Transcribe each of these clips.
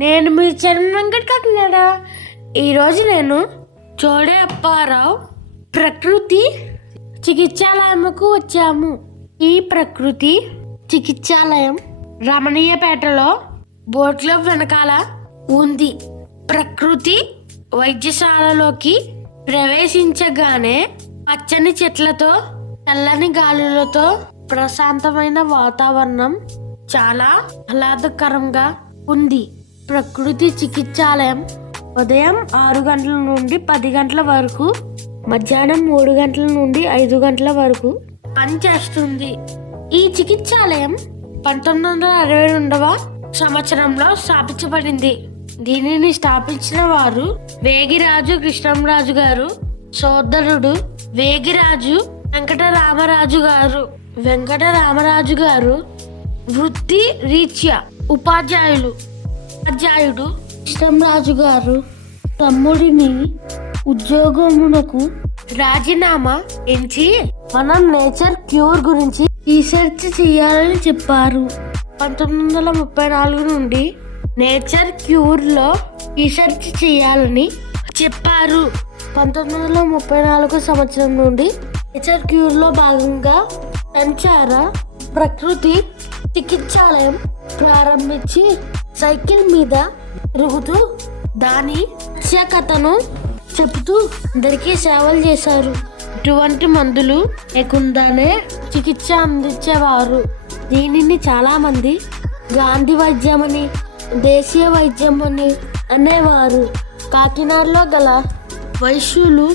నేను మీ చరణ్ వెంకట్ కాకినాడ. ఈరోజు నేను చోడే అప్పారావు ప్రకృతి చికిత్సాలయంకు వచ్చాము. ఈ ప్రకృతి చికిత్సాలయం రమణీయపేటలో బోట్ల వెనకాల ఉంది. ప్రకృతి వైద్యశాలలోకి ప్రవేశించగానే పచ్చని చెట్లతో, చల్లని గాలులతో ప్రశాంతమైన వాతావరణం చాలా ఆహ్లాదకరంగా ఉంది. ప్రకృతి చికిత్సాలయం ఉదయం 6 గంటల నుండి 10 గంటల వరకు, మధ్యాహ్నం 3 గంటల నుండి 5 గంటల వరకు పనిచేస్తుంది. ఈ చికిత్సాలయం 1962వ సంవత్సరంలో స్థాపించబడింది. దీనిని స్థాపించిన వారు వేగిరాజు కృష్ణంరాజు గారు సోదరుడు వేగిరాజు వెంకటరామరాజు గారు. వెంకటరామరాజు గారు వృత్తి రీత్యా ఉపాధ్యాయుడు కృష్ణంరాజు గారు తమ్ముడిని ఉద్యోగమునకు రాజీనామా ఇచ్చి మనం నేచర్ క్యూర్ గురించి రీసెర్చ్ చేయాలని చెప్పారు. 1934 నుండి నేచర్ క్యూర్ లో రీసెర్చ్ చేయాలని చెప్పారు. 1934 సంవత్సరం నుండి నేచర్ క్యూర్ లో భాగంగా సంచార ప్రకృతి చికిత్సాలయం ప్రారంభించి సైకిల్ మీద తిరుగుతూ దాని ప్రత్యేకతను చెబుతూ అందరికీ సేవలు చేశారు. ఇటువంటి మందులు లేకుండానే చికిత్స అందించేవారు. దీనిని చాలా మంది గాంధీ వైద్యం అని, దేశీయ వైద్యం అని అనేవారు. కాకినాడలో గల వైశ్యులు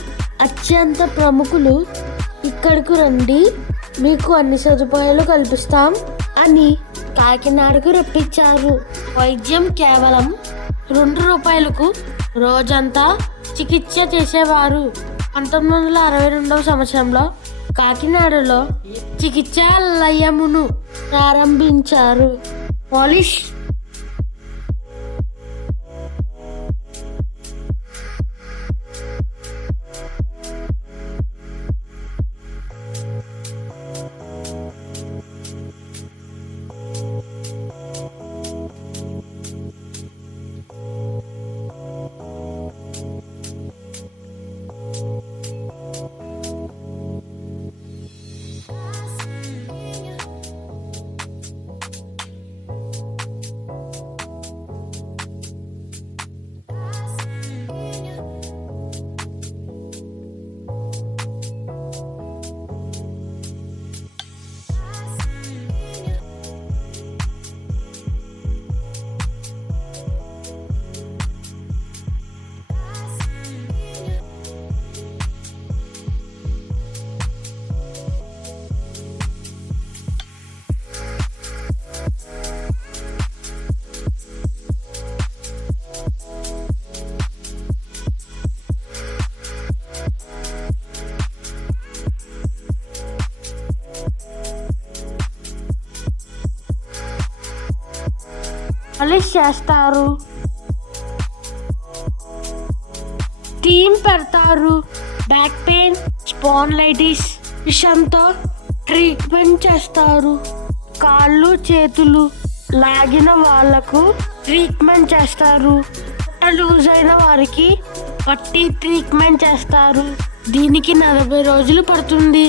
అత్యంత ప్రముఖులు ఇక్కడికి రండి, మీకు అన్ని సదుపాయాలు కల్పిస్తాం అని కాకినాడకు రప్పించారు. వైద్యం కేవలం 2 రూపాయలకు రోజంతా చికిత్స చేసేవారు. 1962వ సంవత్సరంలో కాకినాడలో చికిత్సాలయమును ప్రారంభించారు. పోలీస్ చేస్తారు, టీమ్ పెడతారు. బ్యాక్ పెయిన్, స్పాండిలైటిస్ విషయంతో ట్రీట్మెంట్ చేస్తారు. కాళ్ళు చేతులు లాగిన వాళ్లకు ట్రీట్మెంట్ చేస్తారు. లూజ్ అయిన వారికి పట్టి ట్రీట్మెంట్ చేస్తారు. దీనికి 40 రోజులు పడుతుంది.